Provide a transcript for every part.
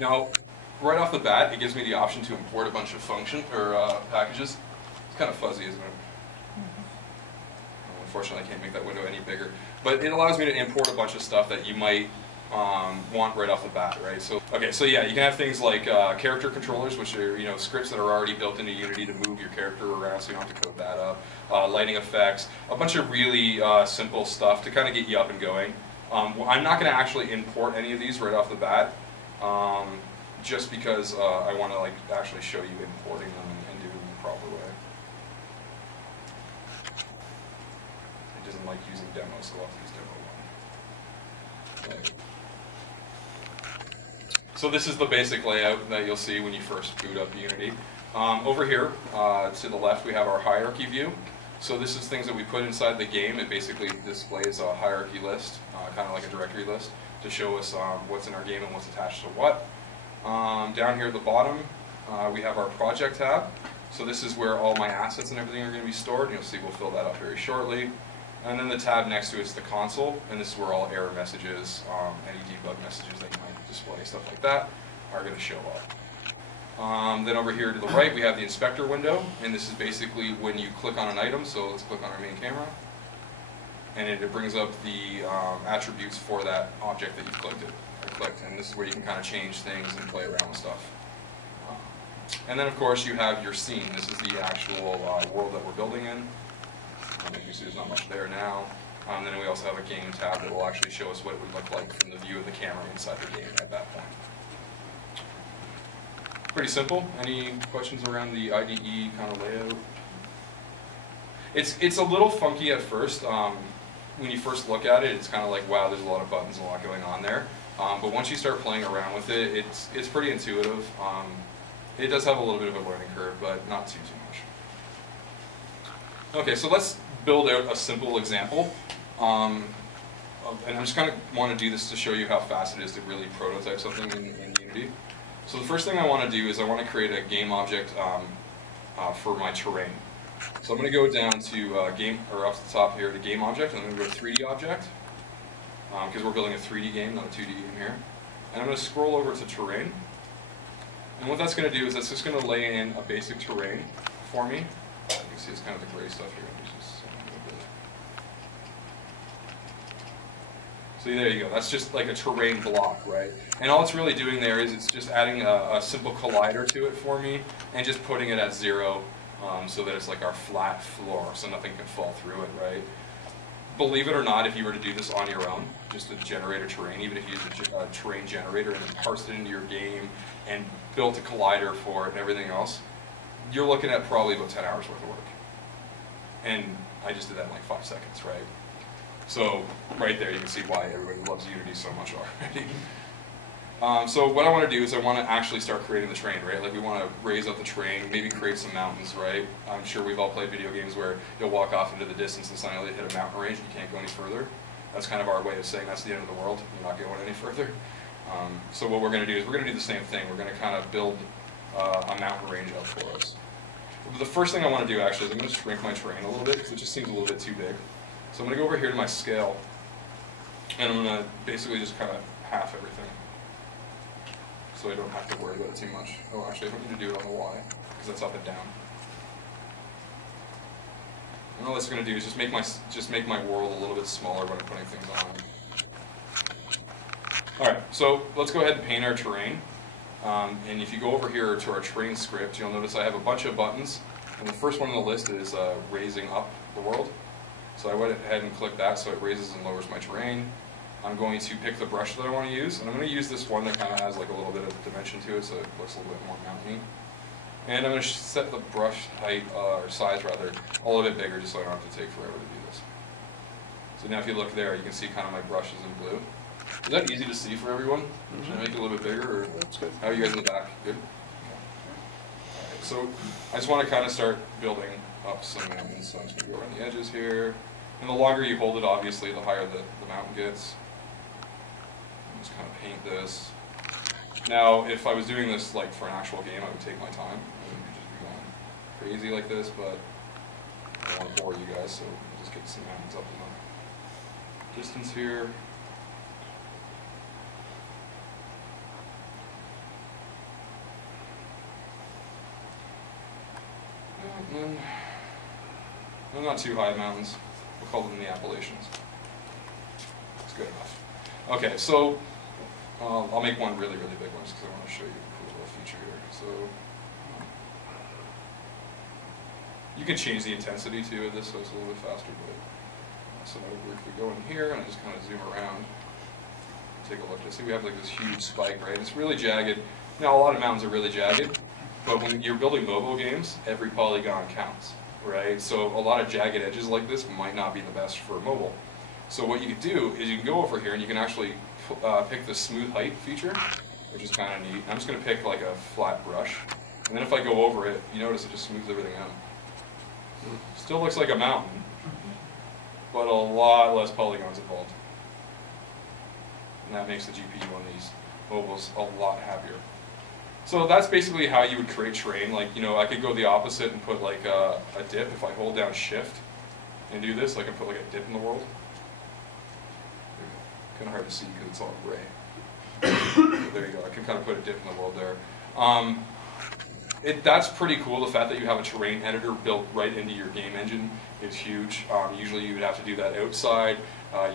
Now, right off the bat, it gives me the option to import a bunch of packages. It's kind of fuzzy, isn't it? Unfortunately, I can't make that window any bigger. But it allows me to import a bunch of stuff that you might want right off the bat, right? So, okay, so yeah, you can have things like character controllers, which are scripts that are already built into Unity to move your character around, so you don't have to code that up. Lighting effects, a bunch of really simple stuff to kind of get you up and going. I'm not going to actually import any of these right off the bat, just because I want to actually show you importing them and doing them the proper way. It doesn't like using demos, so I'll have to use demo one. Okay. So this is the basic layout that you'll see when you first boot up Unity. Over here, to the left, we have our hierarchy view. So this is things that we put inside the game. It basically displays a hierarchy list, kind of like a directory list, to show us what's in our game and what's attached to what. Down here at the bottom, we have our project tab. So this is where all my assets and everything are going to be stored. And you'll see we'll fill that up very shortly. And then the tab next to it is the console, and this is where all error messages, any debug messages that you might display, stuff like that, are going to show up. Then over here to the right, we have the inspector window, and this is basically when you click on an item. So let's click on our main camera, and it brings up the attributes for that object that you clicked, and this is where you can kind of change things and play around with stuff. And then of course you have your scene. This is the actual world that we're building in. You can see there's not much there now. Then we also have a game tab that will actually show us what it would look like from the view of the camera inside the game at that point. Pretty simple. Any questions around the IDE kind of layout? It's a little funky at first. When you first look at it, it's kind of like, wow, there's a lot of buttons and a lot going on there. But once you start playing around with it, it's pretty intuitive. It does have a little bit of a learning curve, but not too much. Okay, so let's build out a simple example. And I'm just kind of want to do this to show you how fast it is to really prototype something in Unity. So the first thing I want to do is I want to create a game object for my terrain. So I'm going to go down to up to the top here to game object, and I'm going to go to 3D object, because we're building a 3D game, not a 2D game here. And I'm going to scroll over to terrain. And what that's going to do is that's just going to lay in a basic terrain for me. You can see it's kind of the gray stuff here. So there you go. That's just like a terrain block, right? And all it's really doing there is it's just adding a simple collider to it for me and just putting it at 0 so that it's like our flat floor so nothing can fall through it, right? Believe it or not, if you were to do this on your own, just to generate a terrain, even if you use a terrain generator and then parsed it into your game and built a collider for it and everything else, you're looking at probably about 10 hours worth of work. And I just did that in like 5 seconds, right? So right there, you can see why everybody loves Unity so much already. So what I want to do is I want to actually start creating the terrain, right? Like we want to raise up the terrain, maybe create some mountains, right? I'm sure we've all played video games where you'll walk off into the distance and suddenly hit a mountain range and you can't go any further. That's kind of our way of saying that's the end of the world. You're not going any further. So what we're going to do is we're going to do the same thing. We're going to kind of build a mountain range up for us. The first thing I want to do actually is I'm going to shrink my terrain a little bit because it just seems a little bit too big. So I'm going to go over here to my scale, and I'm going to basically just kind of half everything, so I don't have to worry about it too much. Oh, actually, I don't need to do it on the Y, because that's up and down. And all that's going to do is just make my world a little bit smaller when I'm putting things on. All right, so let's go ahead and paint our terrain. And if you go over here to our terrain script, you'll notice I have a bunch of buttons, and the first one on the list is raising up the world. So I went ahead and clicked that, so it raises and lowers my terrain. I'm going to pick the brush that I want to use, and I'm going to use this one that kind of has like a little bit of dimension to it, so it looks a little bit more mountainy. And I'm going to set the brush height, or size rather, a little bit bigger just so I don't have to take forever to do this. So now if you look there, you can see kind of my brush is in blue. Is that easy to see for everyone? Should I make it a little bit bigger, or that's good. How are you guys in the back? Good? Okay. All right, so I just want to kind of start building up some mountains, so I'm just going to go around the edges here. And the longer you hold it, obviously, the higher the mountain gets. Just kind of paint this. Now, if I was doing this like for an actual game, I would take my time. I wouldn't just be going crazy like this, but I don't want to bore you guys, so we'll just get some mountains up in the distance here. And then not too high mountains. We'll call them the Appalachians. That's good enough. Okay, so I'll make one really, really big one just because I want to show you a cool little feature here. So you can change the intensity too of this so it's a little bit faster. But so if we go in here and I just kind of zoom around, take a look. See, we have like this huge spike, right? It's really jagged. Now, a lot of mountains are really jagged, but when you're building mobile games, every polygon counts, right? So a lot of jagged edges like this might not be the best for mobile. So what you can do is you can go over here and you can actually pick the smooth height feature, which is kind of neat. I'm just going to pick like a flat brush, and then if I go over it, you notice it just smooths everything out. Still looks like a mountain, but a lot less polygons involved. And that makes the GPU on these mobiles a lot happier. So that's basically how you would create terrain. Like, you know, I could go the opposite and put like a dip. If I hold down Shift and do this, I can put like a dip in the world. Kind of hard to see because it's all gray. There you go. I can kind of put a dip in the world there. That's pretty cool. The fact that you have a terrain editor built right into your game engine is huge. Usually you would have to do that outside,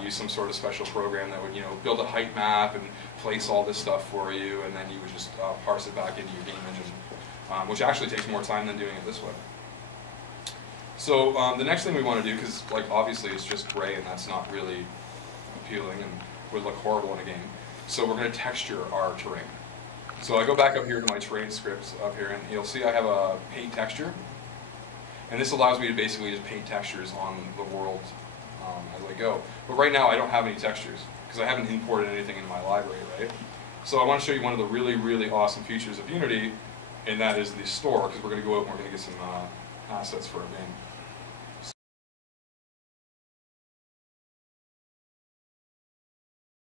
use some sort of special program that would, you know, build a height map and place all this stuff for you, and then you would just parse it back into your game engine, which actually takes more time than doing it this way. So the next thing we want to do, because like obviously it's just gray and that's not really appealing and would look horrible in a game, so we're going to texture our terrain. So I go back up here to my terrain scripts up here, and you'll see I have a paint texture. And this allows me to basically just paint textures on the world as I go. But right now I don't have any textures because I haven't imported anything into my library, right? So I want to show you one of the really, really awesome features of Unity, and that is the store, because we're going to go out and we're going to get some assets for our game.